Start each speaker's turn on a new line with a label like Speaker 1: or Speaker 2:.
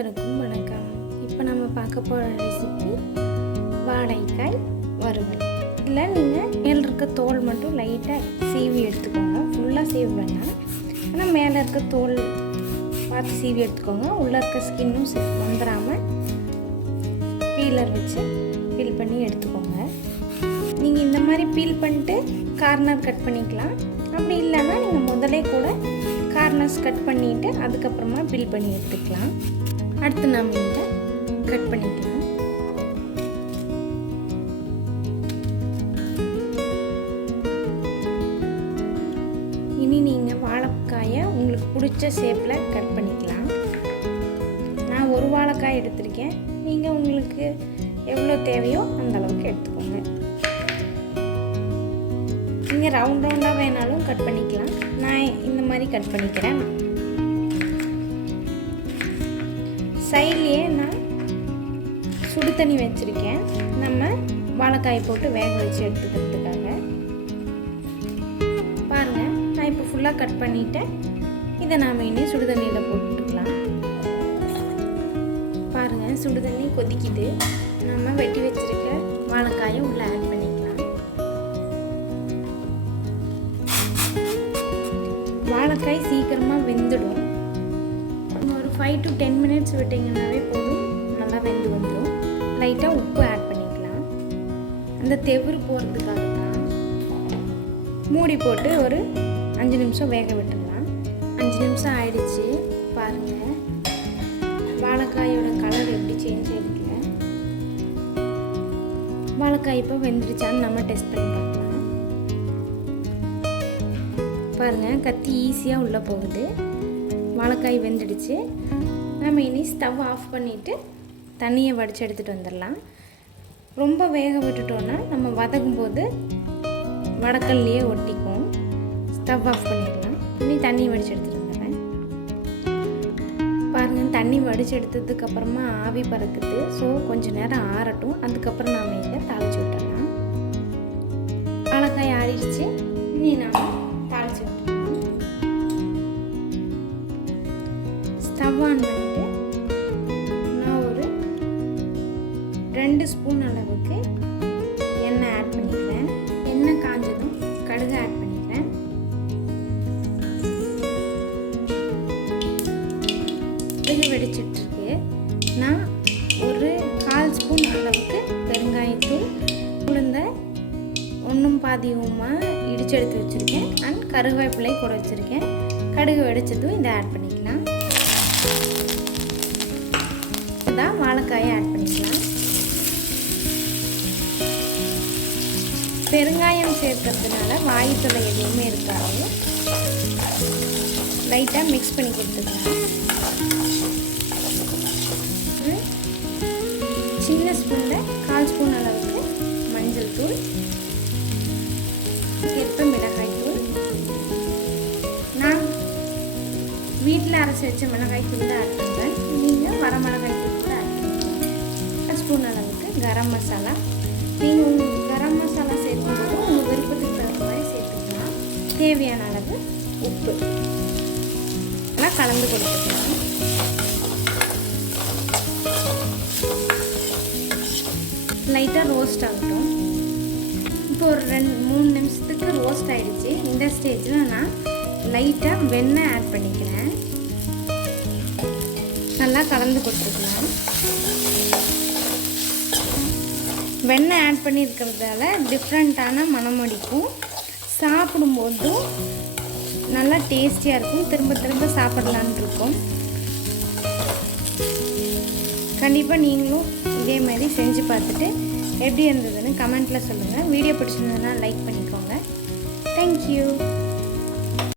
Speaker 1: அனைவருக்கும் வணக்கம். இப்போ நம்ம பார்க்க போகிற ரெசிபி வாழைக்காய் வறுவல். இல்லை நீங்கள் மேலே இருக்க தோல் மட்டும் லைட்டாக சீவி எடுத்துக்கோங்க. ஃபுல்லாக சீவி வேண்டாம். ஆனால் மேலே இருக்க தோல் பார்த்து சீவி எடுத்துக்கோங்க. உள்ளே இருக்க ஸ்கின்னும் வந்துடாமல் பீலர் வச்சு பீல் பண்ணி எடுத்துக்கோங்க. நீங்கள் இந்த மாதிரி பீல் பண்ணிட்டு கார்னர் கட் பண்ணிக்கலாம். அப்படி இல்லைன்னா நீங்கள் முதலே கூட கார்னர்ஸ் கட் பண்ணிவிட்டு அதுக்கப்புறமா பில் பண்ணி எடுத்துக்கலாம். அடுத்து நாம் இதை கட் பண்ணிக்கலாம். இனி நீங்கள் வாழைக்காயை உங்களுக்கு பிடிச்ச ஷேப்பில் கட் பண்ணிக்கலாம். நான் ஒரு வாழைக்காய் எடுத்திருக்கேன். நீங்கள் உங்களுக்கு எவ்வளோ தேவையோ அந்த அளவுக்கு எடுத்துக்கோங்க. நீங்கள் ரவுண்ட் ரவுண்டாக வேணாலும் கட் பண்ணிக்கலாம். நான் இந்த மாதிரி கட் பண்ணிக்கிறேன். சைட்லேயே நான் சுடு தண்ணி வச்சுருக்கேன். நம்ம வாழைக்காய் போட்டு வேக வச்சு எடுத்துக்கிறதுக்காக. பாருங்கள் நான் இப்போ ஃபுல்லாக கட் பண்ணிவிட்டேன் இதை நாம் இனி சுடு தண்ணியில் போட்டுக்கலாம். பாருங்கள் சுடு தண்ணி கொதிக்குது. நம்ம வெட்டி வச்சுருக்க வாழைக்காயை உள்ளே ஆட் பண்ணிக்கலாம். வாழைக்காய் சீக்கிரமாக வெந்துடும். ஃபைவ் டு டென் மினிட்ஸ் விட்டிங்கன்னாவே போதும். நல்லா வெந்து வந்துடும் லைட்டாக உப்பு ஆட் பண்ணிக்கலாம். அந்த தெவுரு போகிறதுக்காக தான் மூடி போட்டு ஒரு அஞ்சு நிமிஷம் வேக விட்டுடலாம். அஞ்சு நிமிஷம் ஆயிடுச்சு. பாருங்கள் வாழைக்காயோட கலர் எப்படி சேஞ்ச் ஆகிருக்கு வாழைக்காய் இப்போ வெந்துருச்சான்னு நம்ம டெஸ்ட் பண்ணி பார்க்கலாம். பாருங்கள் கத்தி ஈஸியாக உள்ளே போகுது. வாழைக்காய் வெந்துடுச்சு. நம்ம இனி ஸ்டவ் ஆஃப் பண்ணிவிட்டு தண்ணியை வடித்து எடுத்துகிட்டு வந்துடலாம். ரொம்ப வேக விட்டுட்டோன்னா நம்ம வதக்கும் போது வடக்கல்லையே ஒட்டிக்கும் ஸ்டவ் ஆஃப் பண்ணிடலாம். இனி தண்ணி வடித்து எடுத்துகிட்டு வந்துடுறேன். பாருங்கள் தண்ணி வடித்து எடுத்ததுக்கப்புறமா ஆவி பறக்குது. ஸோ கொஞ்சம் நேரம் ஆறட்டும். அதுக்கப்புறம் நாம் இதை தாளிச்சு விட்டுடலாம். அழகாய் ஆறிடுச்சு. இனி நாம் ஸ்பூன் அளவுக்கு எண்ணெய் ஆட் பண்ணிக்கிறேன். எண்ணெய் காஞ்சதும் கடுகு ஆட் பண்ணிக்கிறேன். கடுகு வெடிச்சிட்ருக்கு. நான் ஒரு கால் ஸ்பூன் அளவுக்கு பெருங்காயத்தூள் உளுந்த ஒன்றும் பாதியுமாக இடிச்சு எடுத்து வச்சுருக்கேன். அண்ட் கருவேப்பிலை கூட வச்சுருக்கேன். கடுகு வெடிச்சதும் இதை ஆட் பண்ணிக்கலாம். தான் வாழைக்காயை ஆட் பண்ணிக்கலாம். பெருங்காயம் சேர்க்கறதுனால வாயுத்தொலை எதுவுமே இருக்காது. லைட்டாக மிக்ஸ் பண்ணி கொடுத்துக்கலாம். சின்ன ஸ்பூனில் கால் ஸ்பூன் அளவுக்கு மஞ்சள் தூள். எப்போ மிளகாய் தூள். நான் வீட்டில் அரைச்சி வச்ச மிளகாய் தூள் தான் அரைச்சிருக்கேன் நீங்கள் வர மிளகாய் தூள் தான் ஆட் ஸ்பூன் அளவுக்கு கரம் மசாலா. நீங்கள் தேவையான அளவு உப்பு. நல்லா கலந்து கொடுத்துக்கலாம். லைட்டாக ரோஸ்ட் ஆகட்டும். இப்போ ஒரு ரெண்டு மூணு நிமிஷத்துக்கு ரோஸ்ட் ஆகிடுச்சு இந்த ஸ்டேஜில் நான் லைட்டாக வெண்ணெய் ஆட் பண்ணிக்கிறேன். நல்லா கலந்து கொடுத்துக்கலாம். வெண்ணெய் ஆட் பண்ணியிருக்கிறதால டிஃப்ரெண்ட்டான மனமடிக்கும் சாப்பிடும்போதும் நல்லா டேஸ்டியாக இருக்கும். திரும்ப திரும்ப சாப்பிடலான் இருக்கும். கண்டிப்பாக நீங்களும் இதே மாதிரி செஞ்சு பார்த்துட்டு எப்படி இருந்ததுன்னு கமெண்ட்டில் சொல்லுங்கள் வீடியோ பிடிச்சிருந்ததுன்னா லைக் பண்ணிக்கோங்க. தேங்க்யூ